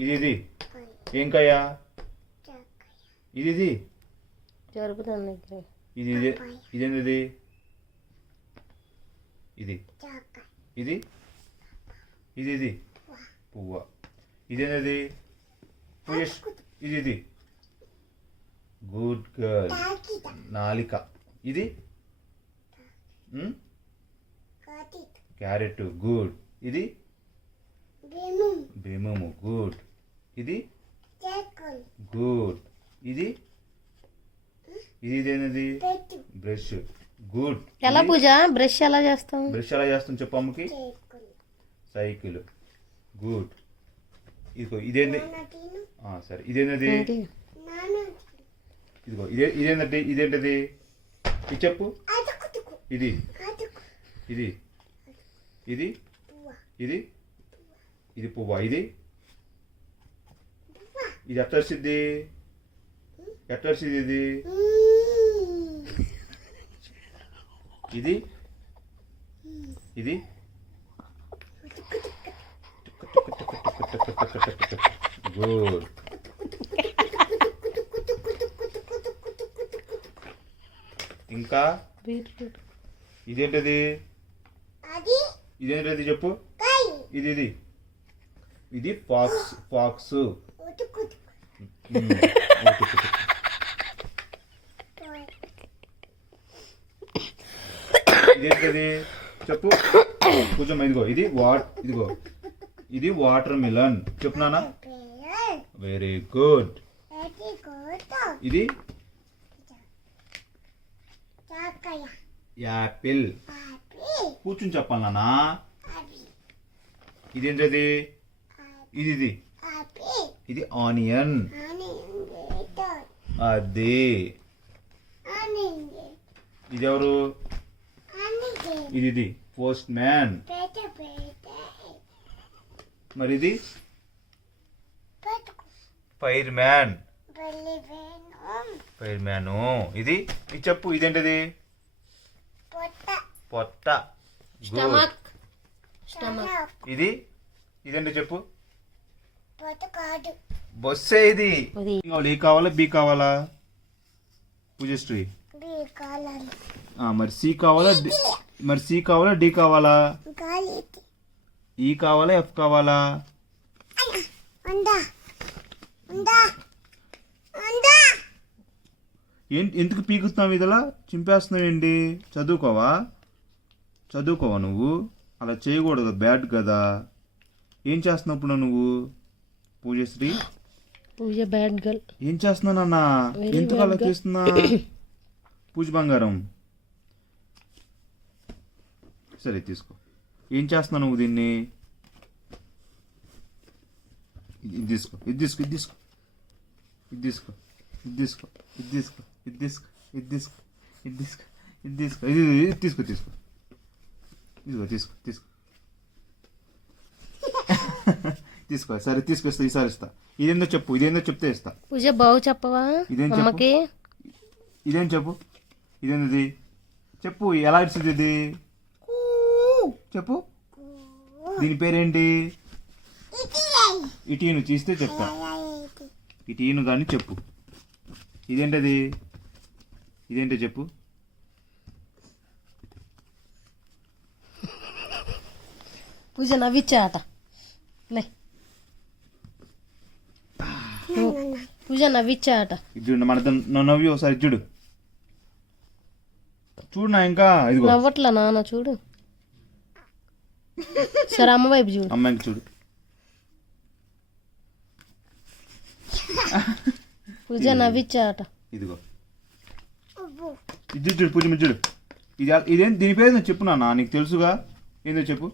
ఇది ఏం కాయ? ఇది జరుగుతుంది. ఇది ఇదేంటిది? ఇది ఇది ఇది ఇది పువ్వ. ఇదేంటిది? ఇది గుడ్ గర్ల్. నాలిక. ఇది క్యారెట్. గుడ్. ఇది భీమము. గుడ్. ఇది గుడ్. ఇది ఇదేనది? బ్రష్. గుడ్. ఎలా పూజ? బ్రష్ ఎలా చేస్తాం? బ్రష్ ఎలా చేస్తాం చెప్పు అమ్మకి. సైకిల్. గుడ్. ఇదిగో ఇదేంది? సరే ఇదేనది? ఇదిగో ఇదేంటంటే ఇదేంటది? ఇది చెప్పు. ఇది ఇది ఇది ఇది ఇది పువ్వా? ఇది ఇది ఎట్లా వచ్చింది? ఎట్లా వచ్చింది ఇది? ఇది ఇది గుడ్. ఇంకా ఇదేంటది? ఇదేంటది చెప్పు. ఇది ఇది ఇది ఫాక్స్. ఫాక్స్. ఇదేంటది చెప్పు. కొంచెం ఇదిగో ఇది ఇదిగో ఇది వాటర్ మిలన్. చెప్పు నాన్న. Very good. ఇది యాపిల్. కూర్చుని చెప్పాలి నాన్న. ఇదేంటది? ఇది ఇది ఇది ఆనియన్. అది ఇది ఎవరు? ఇది ఇది పోస్ట్ మ్యాన్. మరి ఇది ఫైర్ మ్యాన్. Fire man. ఇది ఇది చెప్పు. ఇదేంటది? పొట్ట. ఇది ఇదేంటో చెప్పు. బస్సే. ఇది ఏ కావాలా బి కావాలా? పూజశ్రీ మరి సి కావాలా? మరి సి కావాలా డి కావాలా? ఈ కావాలా ఎఫ్ కావాలా? ఎందుకు పీకుతున్నావు? ఇదిలా చింపేస్తున్నావు ఏంటి? చదువుకోవా నువ్వు? అలా చేయకూడదు, బ్యాడ్ కదా. ఏం చేస్తున్నావు ఇప్పుడు నువ్వు? పూజశ్రీ పూజ బ్యాడ్ గర్ల్. ఏం చేస్తున్నావు నాన్న? ఎందుకు అలా చేస్తున్నా? పూజ బంగారం సరే తీసుకో. ఏం చేస్తున్నావు నువ్వు దీన్ని? ఇది తీసుకో. ఇది తీసుకో. ఇది తీసుకో. ఇది తీసుకో. ఇది తీసుకో. ఇది తీసుకో. ఇది తీసుకో. ఇది తీసుకో. ఇది తీసుకో. ఇది తీసుకో. ఇది తీసుకో. తీసుకో. ఇదిగో తీసుకో. తీసుకో. తీసుకో. సరే తీసుకొస్తా. ఈసారి ఇస్తా. ఇదేందో చెప్పు. ఇదేందో చెప్తే ఇస్తా. పూజ బాగు చెప్పవా? ఇదేం చెప్పు. ఇదేం చెప్పు. ఇదేంది చెప్పు. ఎలా ఇస్తుంది ఇది? చెప్పు. దీని పేరేంటి? ఇటీను తీస్తే చెప్తా. ఇటీను కానీ చెప్పు. ఇదేంటది? ఇదేంటో చెప్పు. పూజ నవ్విచ్చాట. పూజ నవ్విచ్చాట. చూడు మన నవ్వి ఒకసారి చూడు. చూడు నా. ఇంకా ఇదిగో నవ్వట్లా నాన్న. చూడు. సరే అమ్మ వైపు చూడు. అమ్మాయికి చూడు. పూజ నవ్విచ్చాట. ఇదిగో ఇది చూడు. పూజ చూడు. ఇదేం దీని పేరు చెప్పు నాన్న. నీకు తెలుసుగా. ఏందో చెప్పు.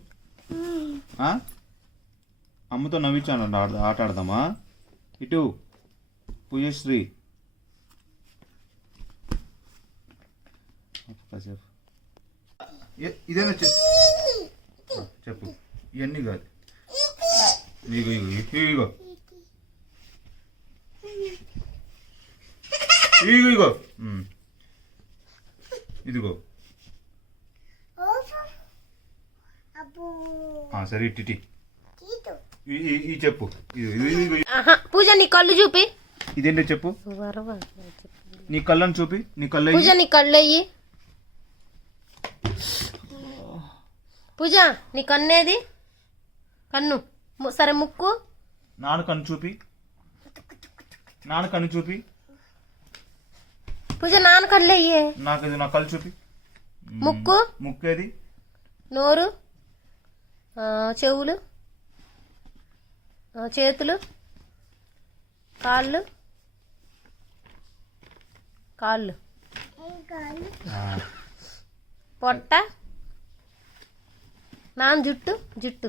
అమ్మతో నవ్వించాను. ఆట ఆడదామా? ఇటు పూజశ్రీ. కాసేపు ఇదేనా చెప్పు. ఇవన్నీ కాదు. ఇగో ఇగో ఇగో ఇగో ఇగో ఇదిగో. సరే ఇట్టి ఇది చెప్పు. ఇది ఆహా, పూజ నీ కళ్ళు చూపి. ఇదేంటో చెప్పు. నీ కళ్ళని చూపి. నీ కళ్ళు పూజ నీ కళ్ళు అయ్యి. పూజ నీ కన్నేది? కన్ను. సరే ముక్కు. నాన్న కన్ను చూపి. నాన్న కన్ను చూపి. పూజ నాన్న కళ్ళు అయ్యే. నా కళ్ళు చూపి. ముక్కు. ముక్కు ఏది? నోరు. చెవులు. చేతులు. కాళ్ళు. కాళ్ళు. పొట్ట. నాన్న జుట్టు. జుట్టు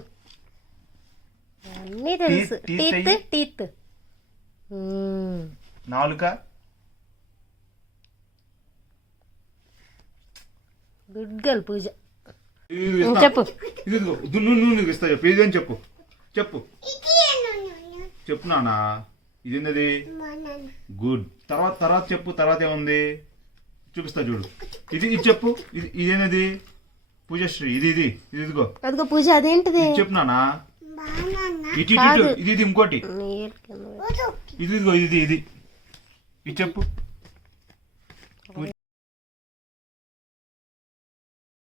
అన్నీ తెలుసు. టీత్. టీత్. నాలుక. గుడ్ గర్ల్ పూజ. చెప్పు. నువ్వు ఇస్తా చెప్పు. ఇదేం చెప్పు. చెప్పు చెప్పు నాన్న. ఇదేంది? గుడ్. తర్వాత చెప్పు. తర్వాత ఏముంది చూపిస్తా చూడు. ఇది చెప్పు. ఇదేనది? పూజశ్రీ. ఇది ఇదిగో. అదిగో పూజ. అదేంటిది? చెప్పు నాన్న. ఇది ఇంకోటి. ఇది ఇదిగో. ఇది చెప్పు.